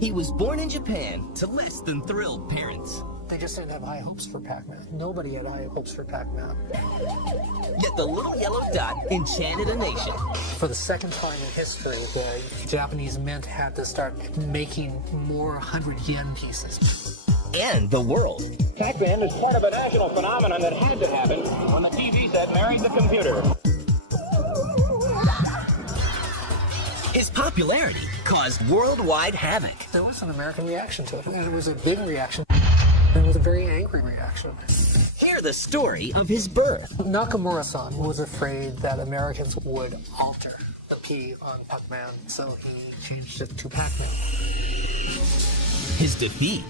He was born in Japan to less than thrilled parents. They just didn't have high hopes for Pac Man. Nobody had high hopes for Pac Man. Yet the little yellow dot enchanted a nation. For the second time in history, the Japanese mint had to start making more 100-yen pieces. And the world. Pac Man is part of a national phenomenon that had to happen when the TV set married the computer. His popularity caused worldwide havoc. There was an American reaction to it, and it was a big reaction. It was a very angry reaction. Hear the story of his birth. Nakamura-san was afraid that Americans would alter the P on Pac Man, so he changed it to Pac Man. His defeat.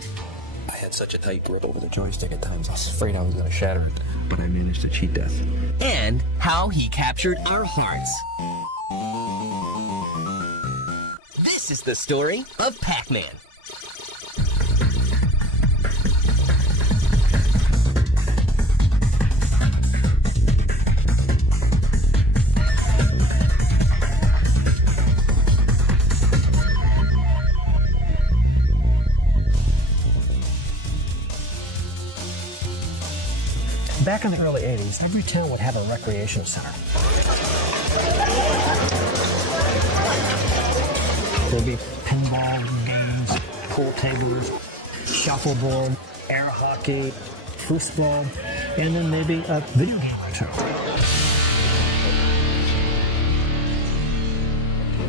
I had such a tight grip over the joystick at times, I was afraid I was going to shatter it. But I managed to cheat death. And how he captured our hearts. This is the story of Pac Man. Back in the early 80s, every town would have a recreation center. There'd be pinball games, pool tables, shuffleboard, air hockey, foosball, and then maybe a video game or two.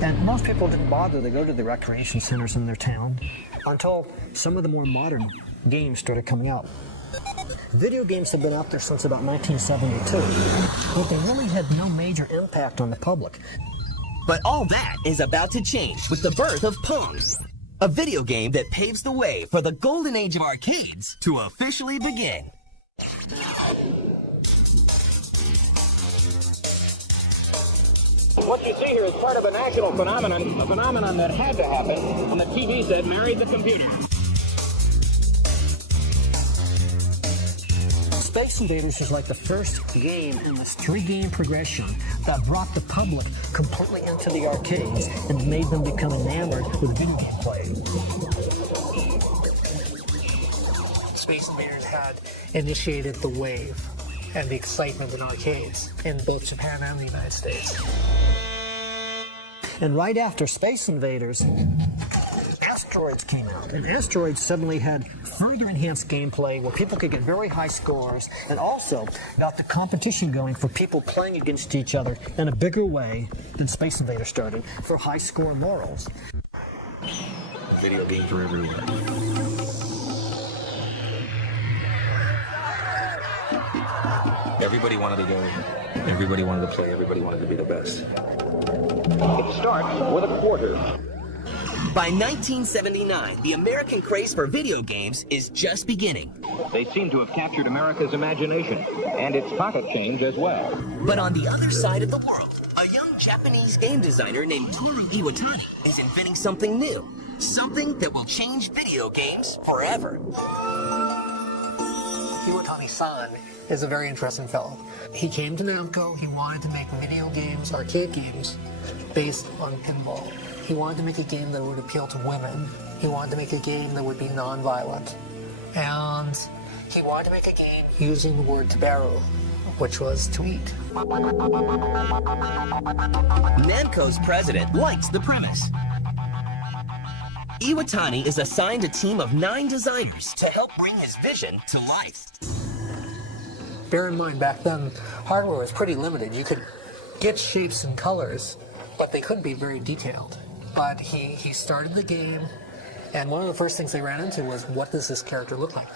And most people didn't bother to go to the recreation centers in their town until some of the more modern games started coming out. Video games have been out there since about 1972, but they really had no major impact on the public. But all that is about to change with the birth of Pong, a video game that paves the way for the golden age of arcades to officially begin. What you see here is part of a national phenomenon, a phenomenon that had to happen when the TV set married the computer. Space Invaders is like the first game in this three-game progression that brought the public completely into the arcades and made them become enamored with video game play. Space Invaders had initiated the wave and the excitement in arcades in both Japan and the United States. And right after Space Invaders, Asteroids came out, and Asteroids suddenly had further enhanced gameplay where people could get very high scores, and also got the competition going for people playing against each other in a bigger way than Space Invaders started for high score morals. Video games were everywhere. Everybody wanted to go, everybody wanted to play, everybody wanted to be the best. It starts with a quarter. By 1979, the American craze for video games is just beginning. They seem to have captured America's imagination, and its pocket change as well. But on the other side of the world, a young Japanese game designer named Toru Iwatani is inventing something new. Something that will change video games forever. Iwatani-san is a very interesting fellow. He came to Namco, he wanted to make video games, arcade games, based on pinball. He wanted to make a game that would appeal to women. He wanted to make a game that would be non-violent. And he wanted to make a game using the word tabaru, which was to eat. Namco's president likes the premise. Iwatani is assigned a team of 9 designers to help bring his vision to life. Bear in mind, back then, hardware was pretty limited. You could get shapes and colors, but they couldn't be very detailed. But he started the game, and one of the first things they ran into was, what does this character look like?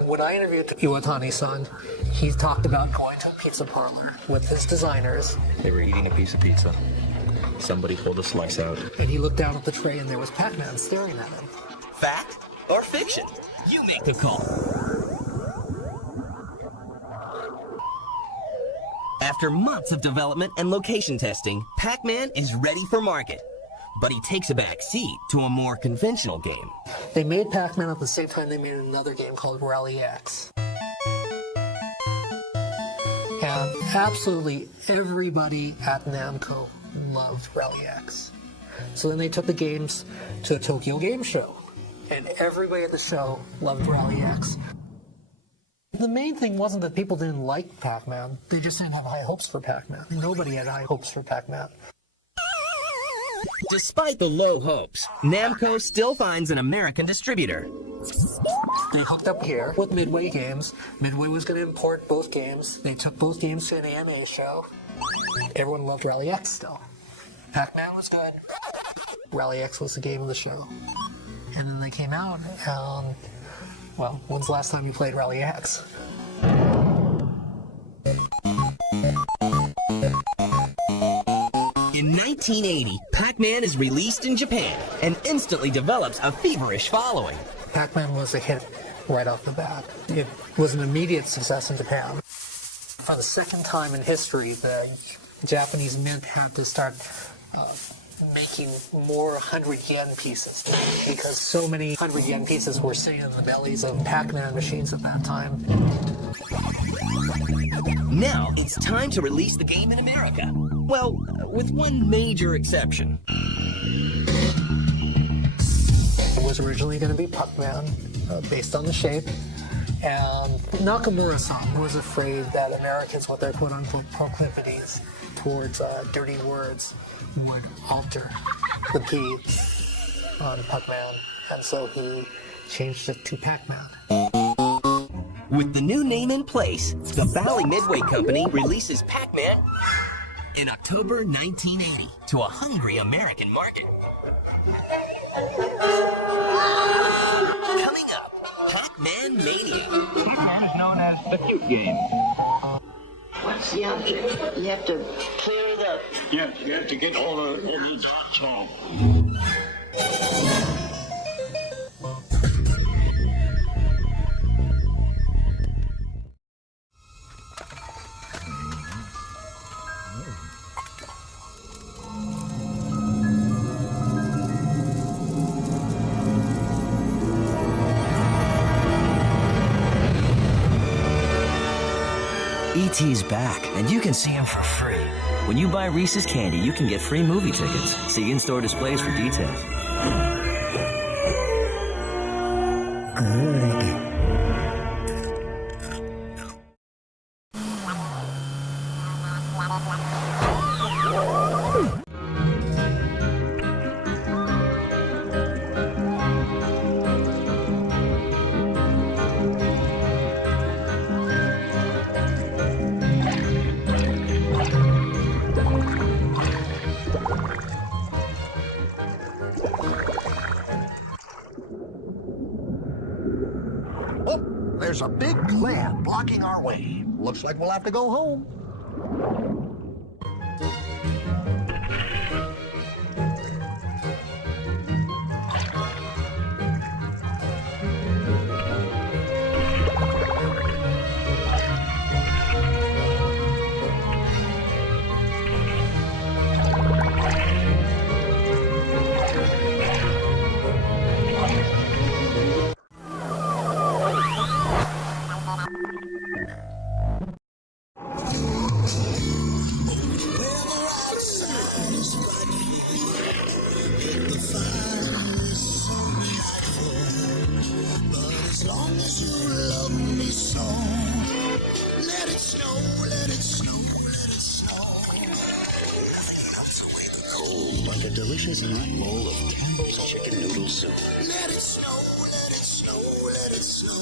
When I interviewed Iwatani-san, he talked about going to a pizza parlor with his designers. They were eating a piece of pizza. Somebody pulled a slice out. And he looked down at the tray and there was Pac Man staring at him. Fact or fiction? You make the call. After months of development and location testing, Pac Man is ready for market. But he takes a back seat to a more conventional game. They made Pac Man at the same time they made another game called Rally X. And Absolutely everybody at Namco loved Rally X. So then they took the games to the Tokyo Game Show, and everybody at the show loved Rally X. The main thing wasn't that people didn't like Pac Man, they just didn't have high hopes for Pac Man. Nobody had high hopes for Pac Man. Despite the low hopes, Namco still finds an American distributor. They hooked up here with Midway Games. Midway was going to import both games. They took both games to an AMA show. Everyone loved Rally X still. Pac Man was good. Rally X was the game of the show. And then they came out and, well, when's the last time you played Rally X? In 1980, Pac Man is released in Japan and instantly develops a feverish following. Pac Man was a hit right off the bat. It was an immediate success in Japan. For the second time in history, the Japanese mint had to start making more 100 yen pieces because so many 100 yen pieces were sitting in the bellies of Pac Man machines at that time. Now it's time to release the game in America. Well, with one major exception. It was originally going to be Pac Man, based on the shape, and Nakamura-san was afraid that Americans, with their quote-unquote proclivities towards dirty words, would alter the P on Pac Man, and so he changed it to Pac Man. With the new name in place, the Bally Midway Company releases Pac Man in October 1980 to a hungry American market. Coming up, Pac Man Mania. Pac Man is known as the cute game. What's the answer? You have to clear it up. Yeah, you have to get all the dots home. E.T.'s back, and you can see him for free. When you buy Reese's candy, you can get free movie tickets. See in-store displays for details. There's a big land blocking our way. Looks like we'll have to go home. A delicious hot bowl of Campbell's chicken noodle soup. Let it snow, let it snow, let it snow.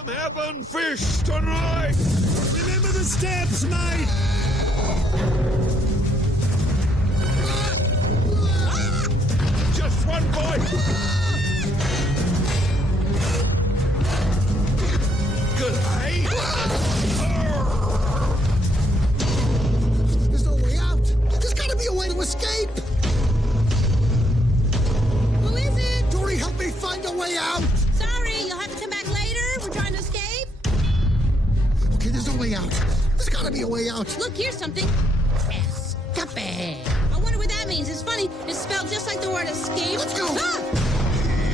I'm having fish tonight! Remember the steps, mate! Just one bite! Good, eh? There's no way out. There's gotta be a way to escape. find a way out. Sorry, you'll have to come back later. We're trying to escape. Okay, there's no way out. There's gotta be a way out. Look, here's something. Escape. I wonder what that means. It's funny. It's spelled just like the word escape. Let's go. Ah!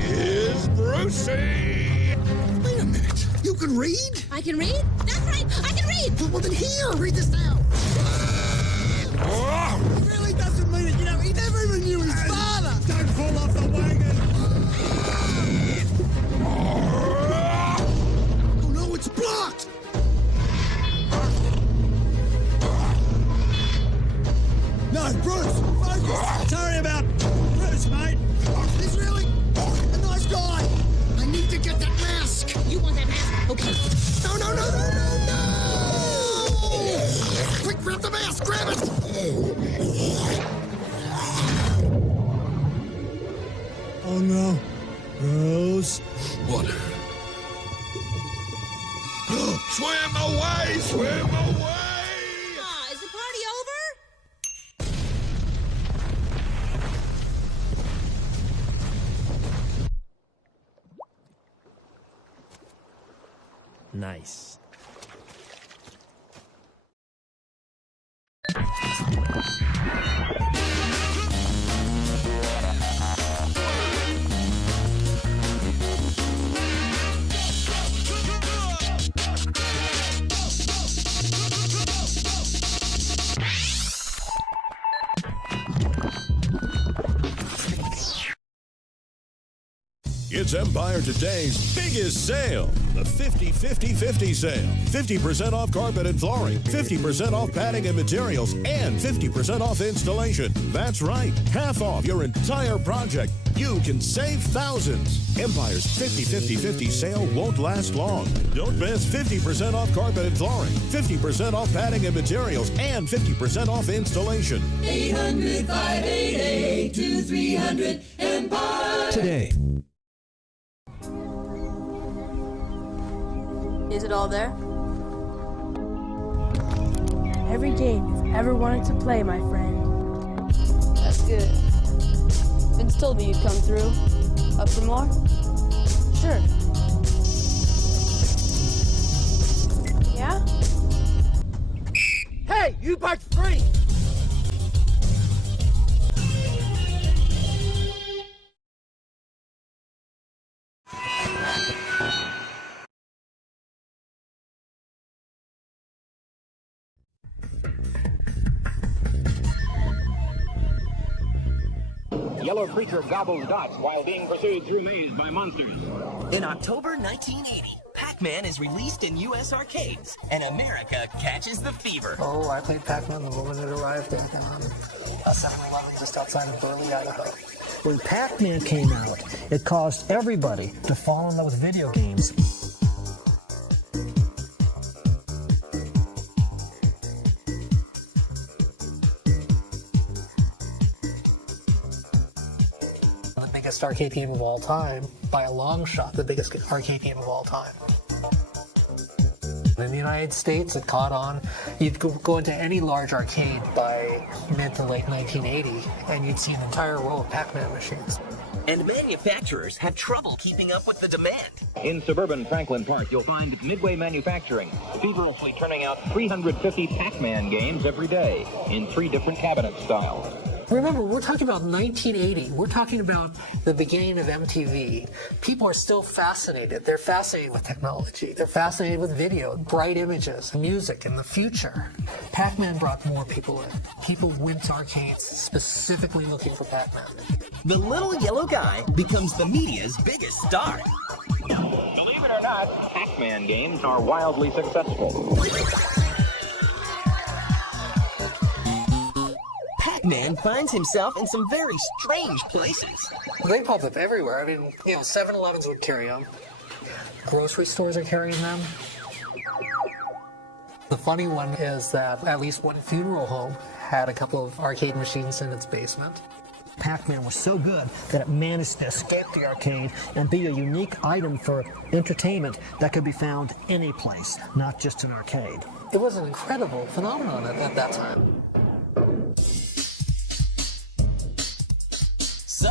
Here's Brucey! Wait a minute. You can read? I can read? That's right. I can read. Well, then here, read this now. He really doesn't mean it. You know, he never even knew his father. Don't fall off the wagon! Oh, no, it's blocked. No, Bruce! Focus! Sorry about Bruce, mate. He's really a nice guy. I need to get that mask. You want that mask? Okay. No, no, no, no, no, no! Quick, grab the mask. Grab it. Oh no. Bruce. What? Swim away! Swim away! Ah, is the party over? Nice. It's Empire Today's biggest sale, the 50-50-50 sale. 50% off carpet and flooring, 50% off padding and materials, and 50% off installation. That's right, half off your entire project. You can save thousands. Empire's 50-50-50 sale won't last long. Don't miss 50% off carpet and flooring, 50% off padding and materials, and 50% off installation. 800-588-2300 Empire. Today. Is it all there? Every game you've ever wanted to play, my friend. That's good. Vince told me you'd come through. Up for more? Sure. Yeah? Hey, you bite free! Yellow creature gobbles dots while being pursued through maze by monsters. In October 1980, Pac Man is released in U.S. arcades, and America catches the fever. Oh, I played Pac Man the moment it arrived at a 7-Eleven just outside of Burley, Idaho. When Pac Man came out, it caused everybody to fall in love with video games. The biggest arcade game of all time, by a long shot, the biggest arcade game of all time. In the United States, it caught on. You'd go into any large arcade by mid to late 1980, and you'd see an entire row of Pac Man machines. And manufacturers have trouble keeping up with the demand. In suburban Franklin Park, you'll find Midway Manufacturing feverishly turning out 350 Pac Man games every day in 3 different cabinet styles. Remember, we're talking about 1980. We're talking about the beginning of MTV. People are still fascinated. They're fascinated with technology. They're fascinated with video, bright images, music, and the future. Pac Man brought more people in. People went to arcades specifically looking for Pac Man. The little yellow guy becomes the media's biggest star. Believe it or not, Pac Man games are wildly successful. Pac-Man finds himself in some very strange places. They pop up everywhere. I mean, 7-Elevens would carry them. Grocery stores are carrying them. The funny one is that at least one funeral home had a couple of arcade machines in its basement. Pac-Man was so good that it managed to escape the arcade and be a unique item for entertainment that could be found any place, not just an arcade. It was an incredible phenomenon at that time.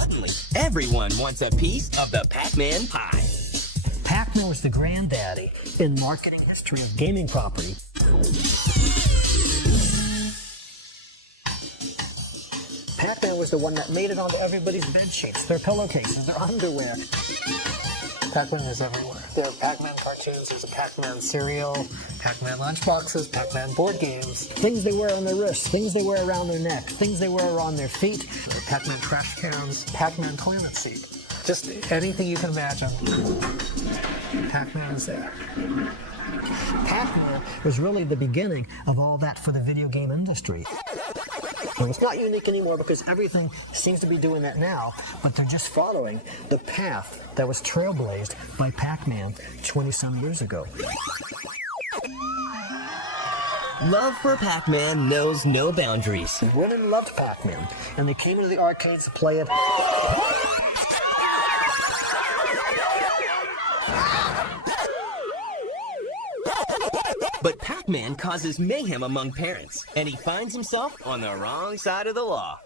suddenly, everyone wants a piece of the Pac-Man pie. Pac-Man was the granddaddy in marketing history of gaming property. Pac-Man was the one that made it onto everybody's bed sheets, their pillowcases, their underwear. Pac-Man was everywhere. There are Pac-Man cartoons, there's a Pac-Man cereal, Pac-Man lunchboxes, Pac-Man board games. Things they wear on their wrists, things they wear around their neck, things they wear on their feet. Pac-Man trash cans, Pac-Man toilet seat. Just anything you can imagine. Pac-Man is there. Pac-Man was really the beginning of all that for the video game industry. And it's not unique anymore because everything seems to be doing that now, but they're just following the path that was trailblazed by Pac-Man 20-some years ago. Love for Pac-Man knows no boundaries. Women loved Pac-Man, and they came into the arcades to play it. But Pac-Man causes mayhem among parents, and he finds himself on the wrong side of the law.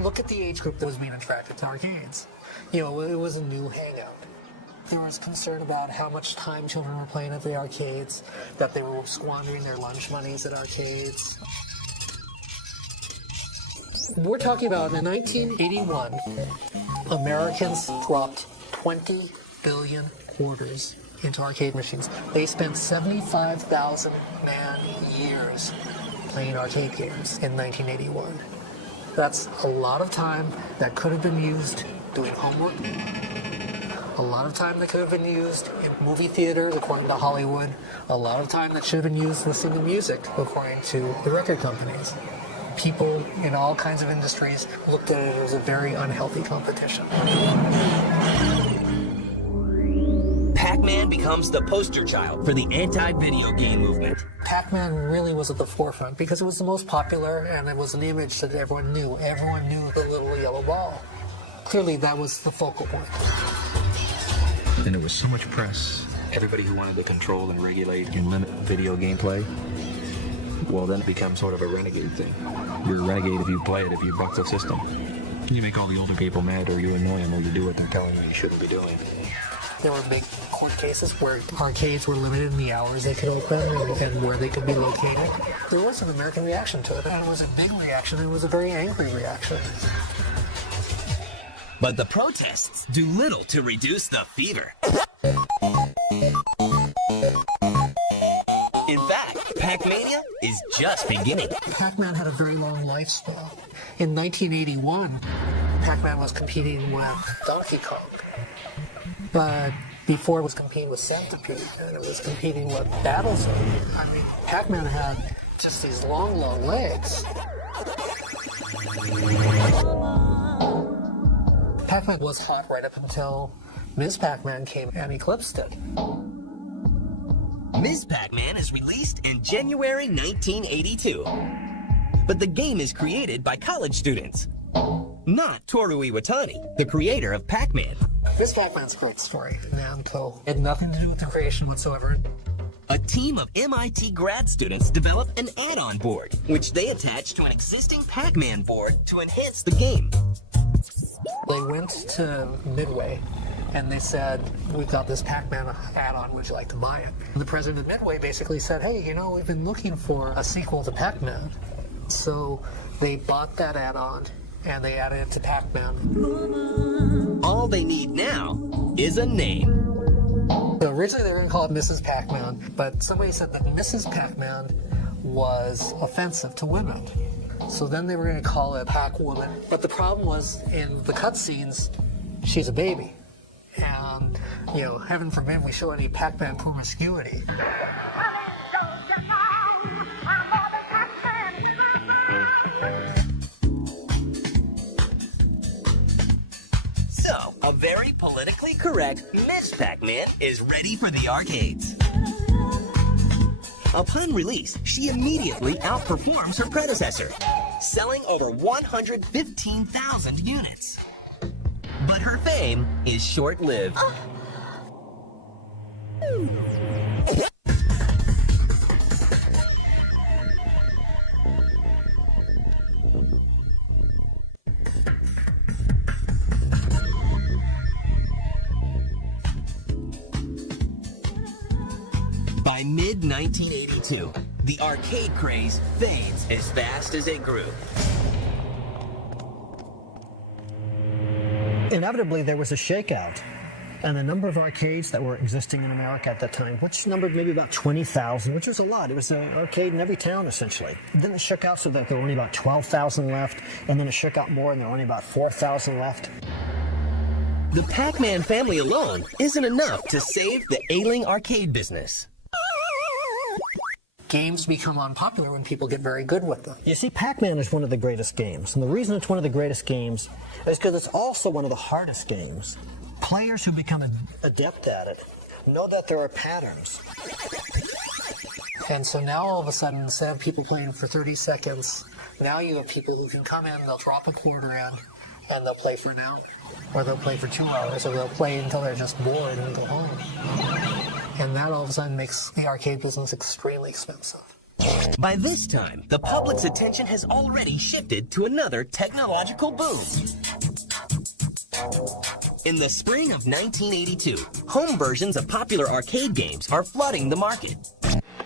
Look at the age group that was being attracted to arcades. You know, it was a new hangout. There was concern about how much time children were playing at the arcades, that they were squandering their lunch monies at arcades. We're talking about in 1981, Americans dropped 20 billion quarters into arcade machines. They spent 75,000 man-years playing arcade games in 1981. That's a lot of time that could have been used doing homework, a lot of time that could have been used in movie theaters, according to Hollywood, a lot of time that should have been used listening to music, according to the record companies. People in all kinds of industries looked at it as a very unhealthy competition. Pac-Man becomes the poster child for the anti-video game movement. Pac-Man really was at the forefront because it was the most popular and it was an image that everyone knew. Everyone knew the little yellow ball. Clearly that was the focal point. Then there was so much press. Everybody who wanted to control and regulate and limit video gameplay, well, then it becomes sort of a renegade thing. You're a renegade if you play it, if you buck the system. You make all the older people mad, or you annoy them, or you do what they're telling you shouldn't be doing. There were big court cases where arcades were limited in the hours they could open and where they could be located. There was an American reaction to it, and it was a big reaction. It was a very angry reaction. But the protests do little to reduce the fever. In fact, Pac-Mania is just beginning. Pac-Man had a very long lifespan. In 1981, Pac-Man was competing with Donkey Kong. But before it was competing with Centipede, and it was competing with Battlezone. I mean, Pac-Man had just these long, long legs. Pac-Man was hot right up until Ms. Pac-Man came and eclipsed it. Ms. Pac-Man is released in January 1982. But the game is created by college students, not Toru Iwatani, the creator of Pac-Man. Ms. Pac-Man's a great story. Namco had nothing to do with the creation whatsoever. A team of MIT grad students developed an add-on board, which they attached to an existing Pac-Man board to enhance the game. They went to Midway and they said, we've got this Pac-Man add-on, would you like to buy it? And the president of Midway basically said, hey, you know, we've been looking for a sequel to Pac-Man. So they bought that add-on and they added it to Pac-Man. All they need now is a name. So originally they were going to call it Mrs. Pac-Man, but somebody said that Mrs. Pac-Man was offensive to women. So then they were going to call it Pac-Woman. But the problem was, in the cutscenes, she's a baby. And, you know, heaven forbid we show any Pac-Man promiscuity. So, a very politically correct Miss Pac-Man is ready for the arcades. Upon release, she immediately outperforms her predecessor, selling over 115,000 units. But her fame is short-lived. By mid-1982, the arcade craze fades as fast as it grew. Inevitably, there was a shakeout. And the number of arcades that were existing in America at that time, which numbered maybe about 20,000, which was a lot. It was an arcade in every town, essentially. Then it shook out so that there were only about 12,000 left, and then it shook out more, and there were only about 4,000 left. The Pac Man family alone isn't enough to save the ailing arcade business. Games become unpopular when people get very good with them. You see, Pac Man is one of the greatest games, and the reason it's one of the greatest games is because it's also one of the hardest games. Players who become adept at it know that there are patterns. And so now all of a sudden, instead of people playing for 30 seconds, now you have people who can come in, they'll drop a quarter in, and they'll play for an hour. Or they'll play for 2 hours, or they'll play until they're just bored and go home. And that all of a sudden makes the arcade business extremely expensive. By this time, the public's attention has already shifted to another technological boom. In the spring of 1982, home versions of popular arcade games are flooding the market.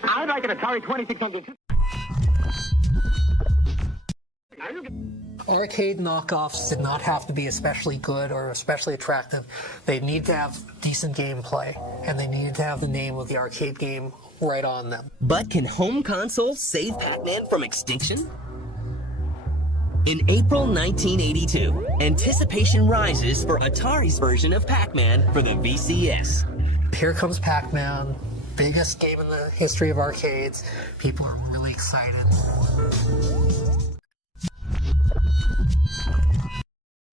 I'd like an Atari 2600. Arcade knockoffs did not have to be especially good or especially attractive. They need to have decent gameplay, and they needed to have the name of the arcade game right on them. But can home consoles save Pac Man from extinction? In April 1982, anticipation rises for Atari's version of Pac Man for the VCS. Here comes Pac Man, biggest game in the history of arcades. People are really excited.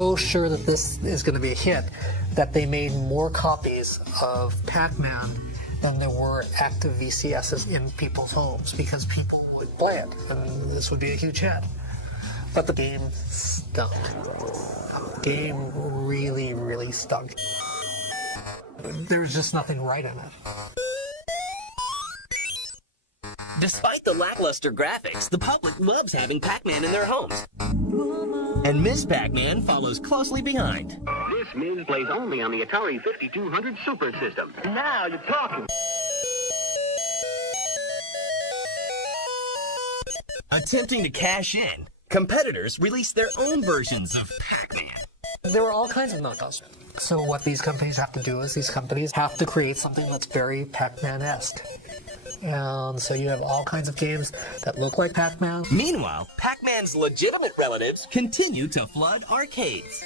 So sure that this is going to be a hit that they made more copies of Pac Man than there were active VCSs in people's homes because people would play it, and this would be a huge hit. But the game stunk. The game really, really stunk. There was just nothing right in it. Despite the lackluster graphics, the public loves having Pac Man in their homes. And Ms. Pac Man follows closely behind. This Ms. plays only on the Atari 5200 Super System. Now you're talking. Attempting to cash in, competitors released their own versions of Pac Man. There were all kinds of knockoffs. So what these companies have to do is these companies have to create something that's very Pac Man-esque. And so you have all kinds of games that look like Pac Man. Meanwhile, Pac Man's legitimate relatives continue to flood arcades.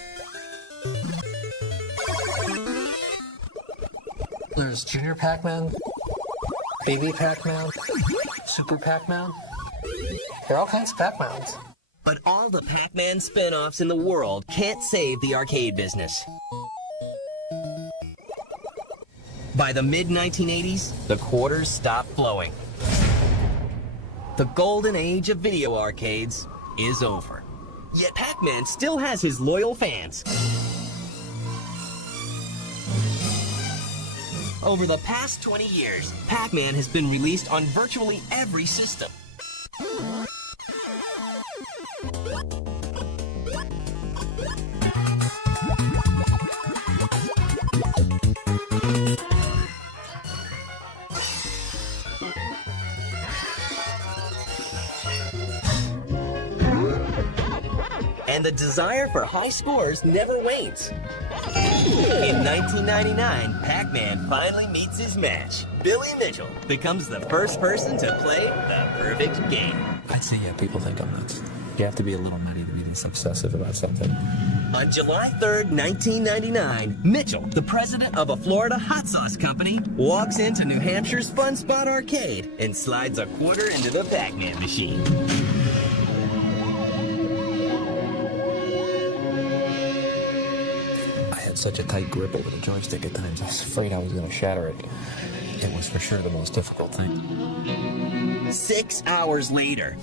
There's Junior Pac Man, Baby Pac Man, Super Pac Man. There are all kinds of Pac Mans. But all the Pac Man spin-offs in the world can't save the arcade business. By the mid-1980s, the quarters stopped flowing. The golden age of video arcades is over. Yet Pac Man still has his loyal fans. Over the past 20 years, Pac Man has been released on virtually every system. And the desire for high scores never wanes. In 1999, Pac Man finally meets his match. Billy Mitchell becomes the first person to play the perfect game. I'd say, yeah, people think I'm nuts. You have to be a little nutty to be this obsessive about something. On July 3rd, 1999, Mitchell, the president of a Florida hot sauce company, walks into New Hampshire's Fun Spot Arcade and slides a quarter into the Pac Man machine. Such a tight grip over the joystick at times, I was afraid I was going to shatter it. It was for sure the most difficult thing. 6 hours later,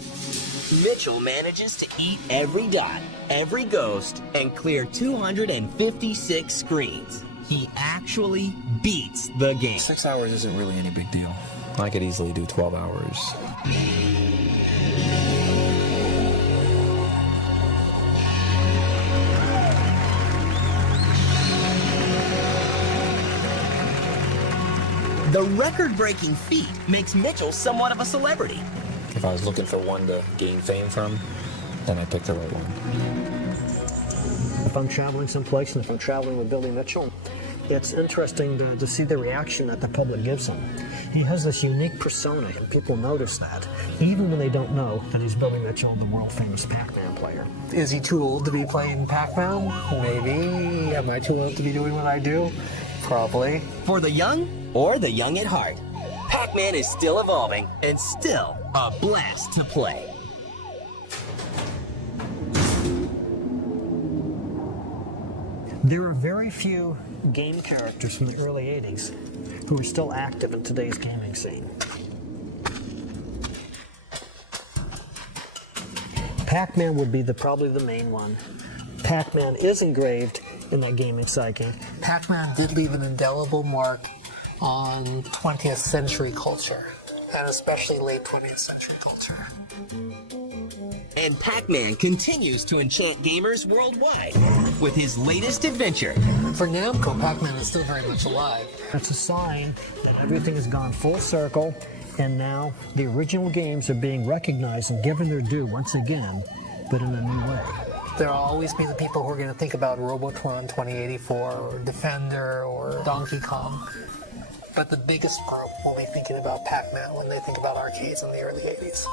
Mitchell manages to eat every dot, every ghost, and clear 256 screens. He actually beats the game. 6 hours isn't really any big deal. I could easily do 12 hours. The record-breaking feat makes Mitchell somewhat of a celebrity. If I was looking for one to gain fame from, then I picked the right one. If I'm traveling someplace and if I'm traveling with Billy Mitchell, it's interesting to see the reaction that the public gives him. He has this unique persona, and people notice that, even when they don't know that he's Billy Mitchell, the world-famous Pac Man player. Is he too old to be playing Pac Man? Maybe. Am I too old to be doing what I do? Probably. For the young or the young at heart, Pac Man is still evolving and still a blast to play. There are very few game characters from the early 80s who are still active in today's gaming scene. Pac Man would be probably the main one. Pac Man is engraved in that gaming psyche. Pac Man did leave an indelible mark on 20th century culture, and especially late 20th century culture. And Pac-Man continues to enchant gamers worldwide with his latest adventure. For Namco, Pac-Man is still very much alive. That's a sign that everything has gone full circle, and now the original games are being recognized and given their due once again, but in a new way. There will always be the people who are going to think about Robotron 2084 or Defender or Donkey Kong. But the biggest group will be thinking about Pac-Man when they think about arcades in the early 80s.